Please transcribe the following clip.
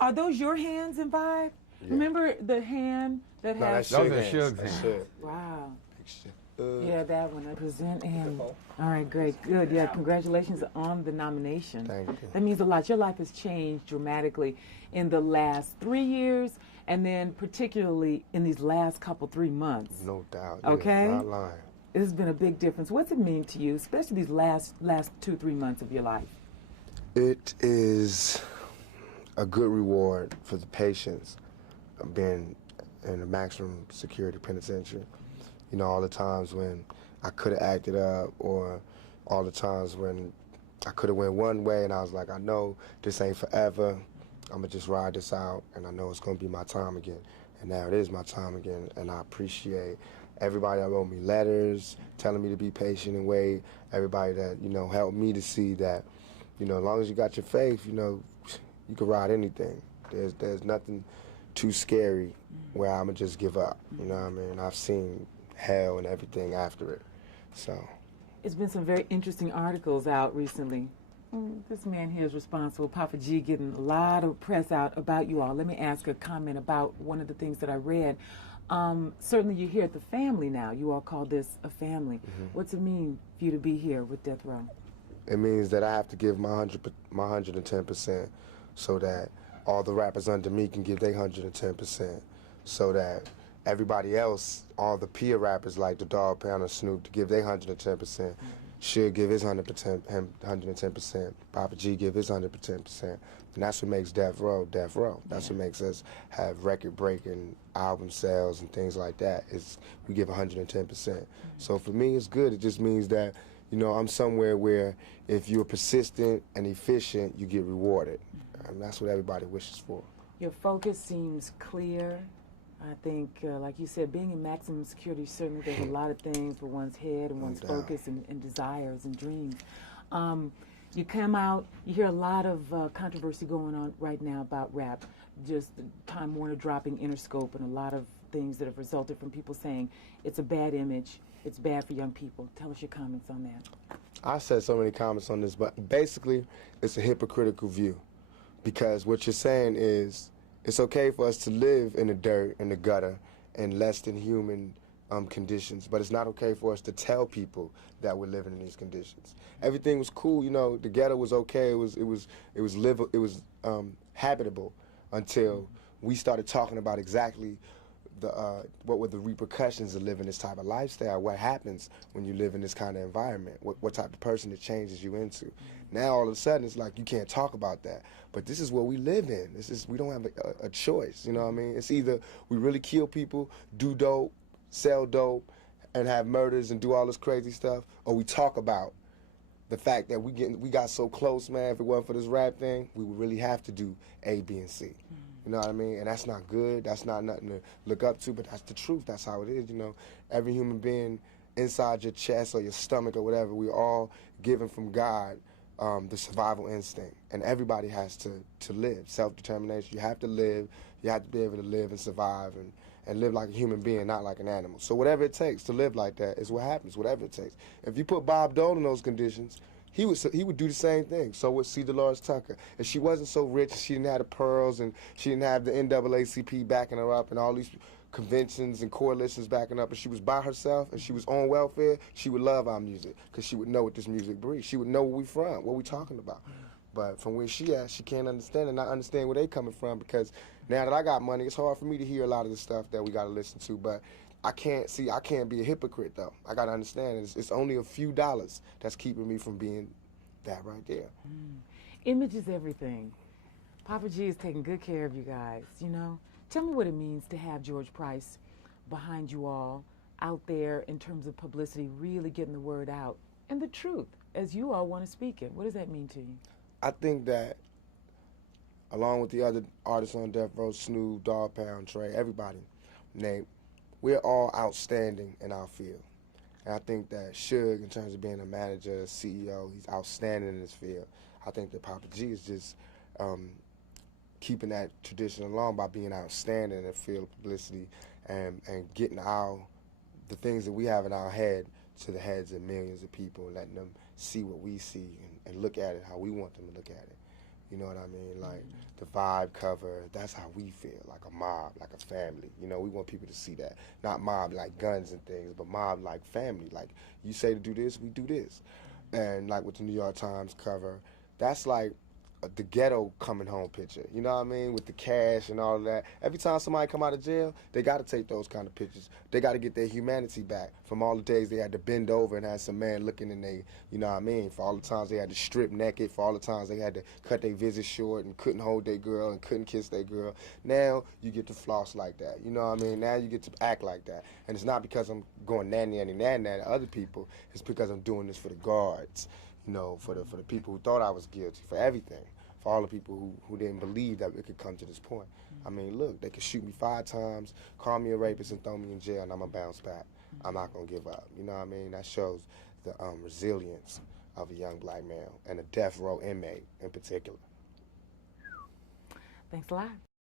Are those your hands in Vibe? Yeah. Remember the hand that has... Those are Suge's hands. Wow. Yeah, that one. I present him. All right, great, good. Yeah, congratulations on the nomination. Thank you. That means a lot. Your life has changed dramatically in the last 3 years, and then particularly in these last 3 months. No doubt. Okay? Yeah, not lying. It has been a big difference. What's it mean to you, especially these last 2-3 months of your life? It is a good reward for the patience of being in a maximum security penitentiary. You know, all the times when I could have acted up, or all the times when I could have went one way and I was like, I know this ain't forever. I'm gonna just ride this out, and I know it's gonna be my time again. And now it is my time again, and I appreciate everybody that wrote me letters, telling me to be patient and wait, everybody that, you know, helped me to see that, you know, as long as you got your faith, you know, you can ride anything. There's nothing too scary where I'm gonna just give up, you know what I mean? I've seen hell and everything after it, so. It's been some very interesting articles out recently. This man here is responsible, Papa G, getting a lot of press out about you all. Let me ask a comment about one of the things that I read. Certainly you're here at the family now. You all call this a family. What's it mean for you to be here with Death Row? It means that I have to give my 110% so that all the rappers under me can give their 110%, so that everybody else, all the peer rappers like the Dog Pound or Snoop, to give their 110%, should give his 110%, Papa G give his 110%, and that's what makes Death Row Death Row. That's what makes us have record-breaking album sales and things like that. Is we give 110%. So for me, it's good. It just means that, you know, I'm somewhere where if you're persistent and efficient, you get rewarded, and that's what everybody wishes for. Your focus seems clear. I think, like you said, being in maximum security, certainly there's a lot of things for one's head and one's focus and desires and dreams. You come out, you hear a lot of controversy going on right now about rap, just Time Warner dropping Interscope and a lot of things that have resulted from people saying it's a bad image, it's bad for young people. Tell us your comments on that. I said so many comments on this, but basically it's a hypocritical view, because what you're saying is it's okay for us to live in the dirt, in the gutter, in less than human conditions, but it's not okay for us to tell people that we're living in these conditions. Everything was cool, you know. The ghetto was okay. It was habitable until we started talking about exactly what were the repercussions of living this type of lifestyle. What happens when you live in this kind of environment? What type of person it changes you into? Now all of a sudden it's like you can't talk about that. But this is what we live in. We don't have a choice. You know what I mean? It's either we really kill people, do dope, sell dope, and have murders and do all this crazy stuff, or we talk about the fact that we got so close, man. If it wasn't for this rap thing, we would really have to do A, B, and C. You know what I mean? And that's not good. That's not nothing to look up to, but that's the truth. That's how it is, you know. Every human being inside your chest or your stomach or whatever, we're all given from God the survival instinct. And everybody has to live, self-determination. You have to live. You have to be able to live and survive and live like a human being, not like an animal. So whatever it takes to live like that is what happens, whatever it takes. If you put Bob Dole in those conditions, he would do the same thing. So would C. Dolores Tucker. If she wasn't so rich, she didn't have the pearls, and she didn't have the NAACP backing her up, and all these conventions and coalitions backing up, and she was by herself and she was on welfare, she would love our music, because she would know what this music breeds. She would know where we from, what we talking about. But from where she at, she can't understand and not understand where they coming from, because now that I got money, it's hard for me to hear a lot of the stuff that we got to listen to. But I can't be a hypocrite, though. I got to understand it's only a few dollars that's keeping me from being that right there. Image is everything. Papa G is taking good care of you guys, you know. Tell me what it means to have George Price behind you all, out there in terms of publicity, really getting the word out, and the truth, as you all want to speak it. What does that mean to you? I think that, along with the other artists on Death Row, Snoop, Dog Pound, Trey, everybody, Nate, we're all outstanding in our field. And I think that Suge, in terms of being a manager, CEO, he's outstanding in his field. I think that Papa G is just keeping that tradition along by being outstanding in the field of publicity and getting the things that we have in our head to the heads of millions of people and letting them see what we see and look at it how we want them to look at it. You know what I mean? Like the vibe cover, that's how we feel, like a mob, like a family. You know, we want people to see that. Not mob like guns and things, but mob like family. Like you say to do this, we do this. And like with the New York Times cover, that's like the ghetto coming home picture. You know what I mean? With the cash and all of that. Every time somebody come out of jail, they got to take those kind of pictures. They got to get their humanity back from all the days they had to bend over and have some man looking in they, you know what I mean? For all the times they had to strip naked, for all the times they had to cut their visit short and couldn't hold their girl and couldn't kiss their girl. Now you get to floss like that. You know what I mean? Now you get to act like that. And it's not because I'm going nanny to other people. It's because I'm doing this for the guards. You know, for the people who thought I was guilty, for everything, for all the people who didn't believe that it could come to this point. I mean, look, they could shoot me 5 times, call me a rapist, and throw me in jail, and I'm gonna bounce back. I'm not gonna give up. You know what I mean? That shows the resilience of a young black male and a death row inmate in particular. Thanks a lot.